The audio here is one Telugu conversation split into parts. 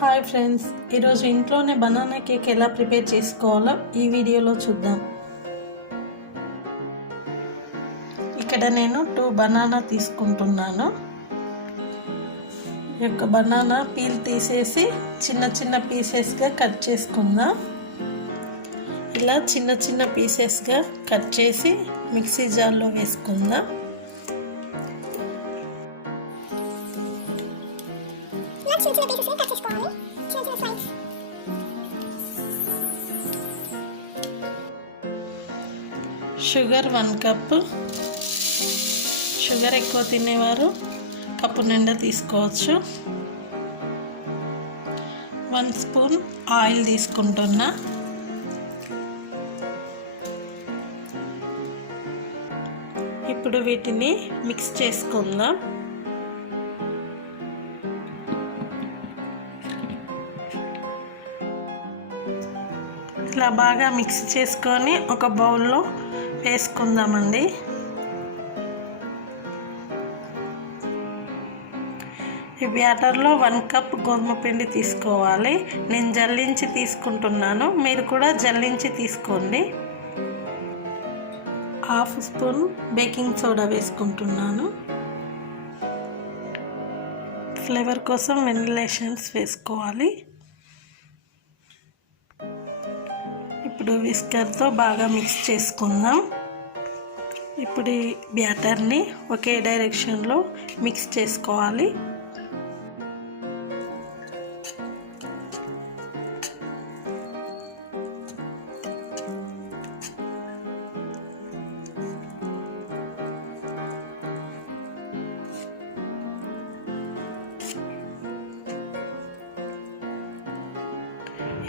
హాయ్ ఫ్రెండ్స్, ఈరోజు ఇంట్లోనే బనానా కేక్ ఎలా ప్రిపేర్ చేసుకోవాలో ఈ వీడియోలో చూద్దాం. ఇక్కడ నేను 2 బనానా తీసుకుంటున్నాను. ఈ యొక్క బనానా పీల్ తీసేసి చిన్న చిన్న పీసెస్గా కట్ చేసుకుందాం. ఇలా చిన్న చిన్న పీసెస్గా కట్ చేసి మిక్సీ జార్లో వేసుకుందాం. Sugar 1 cup. షుగర్ ఎక్కువ తినేవారు కప్పు నిండా తీసుకోవచ్చు. 1 స్పూన్ ఆయిల్ తీసుకుంటున్నా. ఇప్పుడు వీటిని మిక్స్ చేసుకుందాం. ఇలా బాగా మిక్స్ చేసుకొని ఒక బౌల్లో వేసుకుందామండి. ఈ బ్యాటర్లో 1 కప్ గోధుమ పిండి తీసుకోవాలి. నేను జల్లించి తీసుకుంటున్నాను, మీరు కూడా జల్లించి తీసుకోండి. 1/2 స్పూన్ బేకింగ్ సోడా వేసుకుంటున్నాను. ఫ్లేవర్ కోసం వెనిలా ఎసెన్స్ వేసుకోవాలి. ఇప్పుడు విస్కర్తో బాగా మిక్స్ చేసుకుందాం. ఇప్పుడు ఈ బ్యాటర్ని ఒకే డైరెక్షన్లో మిక్స్ చేసుకోవాలి.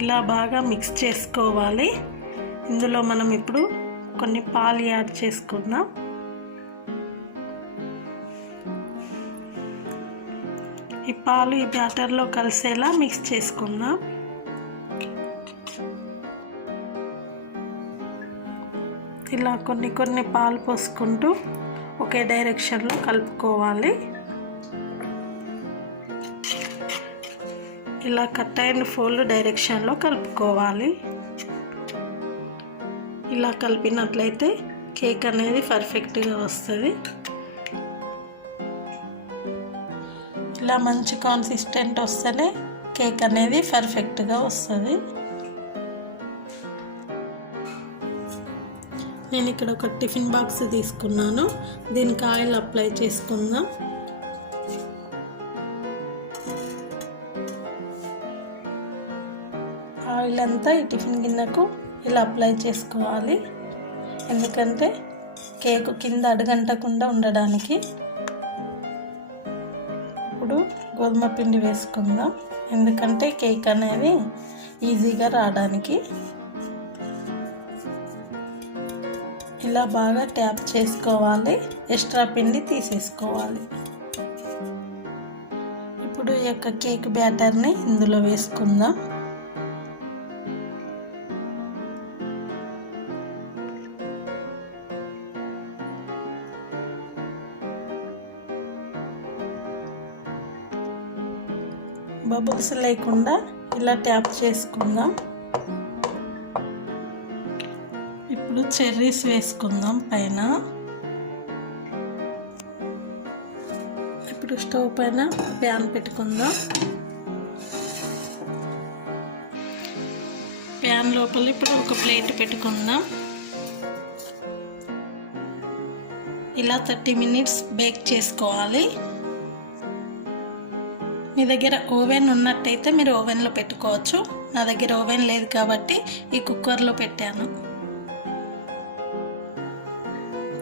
ఇలా బాగా మిక్స్ చేసుకోవాలి. ఇందులో మనం ఇప్పుడు కొన్ని పాలు యాడ్ చేసుకుందాం. ఈ పాలు ఈ బ్యాటర్లో కలిసేలా మిక్స్ చేసుకుందాం. ఇలా కొన్ని పాలు పోసుకుంటూ ఒకే డైరెక్షన్లో కలుపుకోవాలి. ఇలా కట్ అండ్ ఫోల్డ్ డైరెక్షన్లో కలుపుకోవాలి. ఇలా కలిపినట్లయితే కేక్ అనేది పర్ఫెక్ట్గా వస్తుంది. ఇలా మంచి కన్సిస్టెంట్ వస్తేనే కేక్ అనేది పర్ఫెక్ట్గా వస్తుంది. నేను ఇక్కడ ఒక టిఫిన్ బాక్స్ తీసుకున్నాను. దీనికి ఆయిల్ అప్లై చేసుకుందాం. ఆయిల్ అంతా ఈ టిఫిన్ గిన్నెకు ఇలా అప్లై చేసుకోవాలి. ఎందుకంటే కేకు కింద అడుగంటకుండా ఉండడానికి. ఇప్పుడు గోధుమ పిండి వేసుకుందాం, ఎందుకంటే కేక్ అనేది ఈజీగా రావడానికి. ఇలా బాగా ట్యాప్ చేసుకోవాలి, ఎక్స్ట్రా పిండి తీసేసుకోవాలి. ఇప్పుడు ఈ యొక్క కేక్ బ్యాటర్ని ఇందులో వేసుకుందాం. బబుల్స్ లేకుండా ఇలా ట్యాప్ చేసుకుందాం. ఇప్పుడు చెర్రీస్ వేసుకుందాం పైన. ఇప్పుడు స్టవ్ పైన ప్యాన్ పెట్టుకుందాం. ప్యాన్ లోపల ఇప్పుడు ఒక ప్లేట్ పెట్టుకుందాం. ఇలా 30 మినిట్స్ బేక్ చేసుకోవాలి. మీ దగ్గర ఓవెన్ ఉన్నట్టయితే మీరు ఓవెన్లో పెట్టుకోవచ్చు. నా దగ్గర ఓవెన్ లేదు కాబట్టి ఈ కుక్కర్లో పెట్టాను.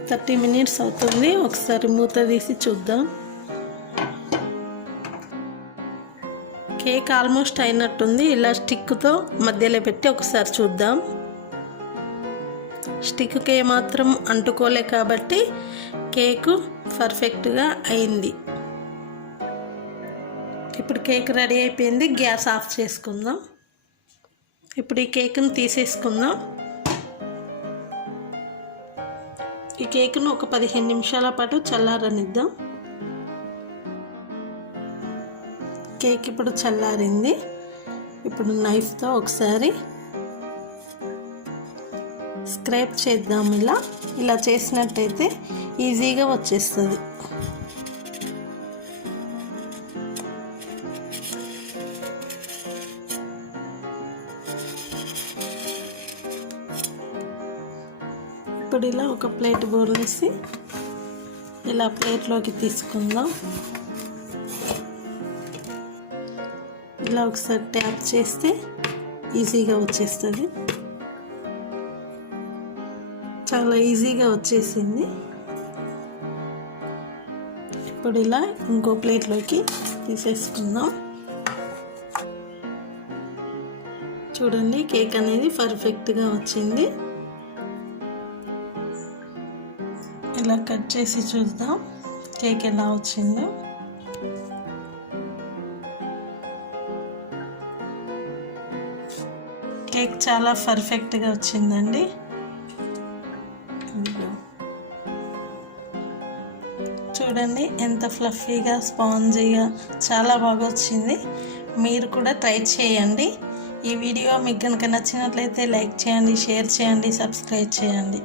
30 మినిట్స్ అవుతుంది. ఒకసారి మూత తీసి చూద్దాం. కేక్ ఆల్మోస్ట్ అయినట్టుంది. ఇలా స్టిక్తో మధ్యలో పెట్టి ఒకసారి చూద్దాం. స్టిక్కి ఏమాత్రం అంటుకోలే కాబట్టి కేకు పర్ఫెక్ట్గా అయింది. ఇప్పుడు కేక్ రెడీ అయిపోయింది. గ్యాస్ ఆఫ్ చేసుకుందాం. ఇప్పుడు ఈ కేక్ను తీసేసుకుందాం. ఈ కేక్ను ఒక 15 నిమిషాల పాటు చల్లారనిద్దాం. కేక్ ఇప్పుడు చల్లారింది. ఇప్పుడు నైఫ్తో ఒకసారి స్క్రాప్ చేద్దాం. ఇలా చేసినట్టయితే ఈజీగా వచ్చేస్తుంది. ఇప్పుడు ఇలా ఒక ప్లేట్ బోర్లేసి ఇలా ప్లేట్లోకి తీసుకుందాం. ఇలా ఒకసారి ట్యాప్ చేస్తే ఈజీగా వచ్చేస్తుంది. చాలా ఈజీగా వచ్చేసింది. ఇప్పుడు ఇలా ఇంకో ప్లేట్లోకి తీసేసుకుందాం. చూడండి, కేక్ అనేది పర్ఫెక్ట్గా వచ్చింది. ఇలా కట్ చేసి చూద్దాం కేక్ ఎలా వచ్చిందో. కేక్ చాలా పర్ఫెక్ట్గా వచ్చిందండి. చూడండి ఎంత ఫ్లఫీగా, స్పాంజీగా చాలా బాగా వచ్చింది. మీరు కూడా ట్రై చేయండి. ఈ వీడియో మీకు కనుక నచ్చినట్లయితే లైక్ చేయండి, షేర్ చేయండి, సబ్స్క్రైబ్ చేయండి.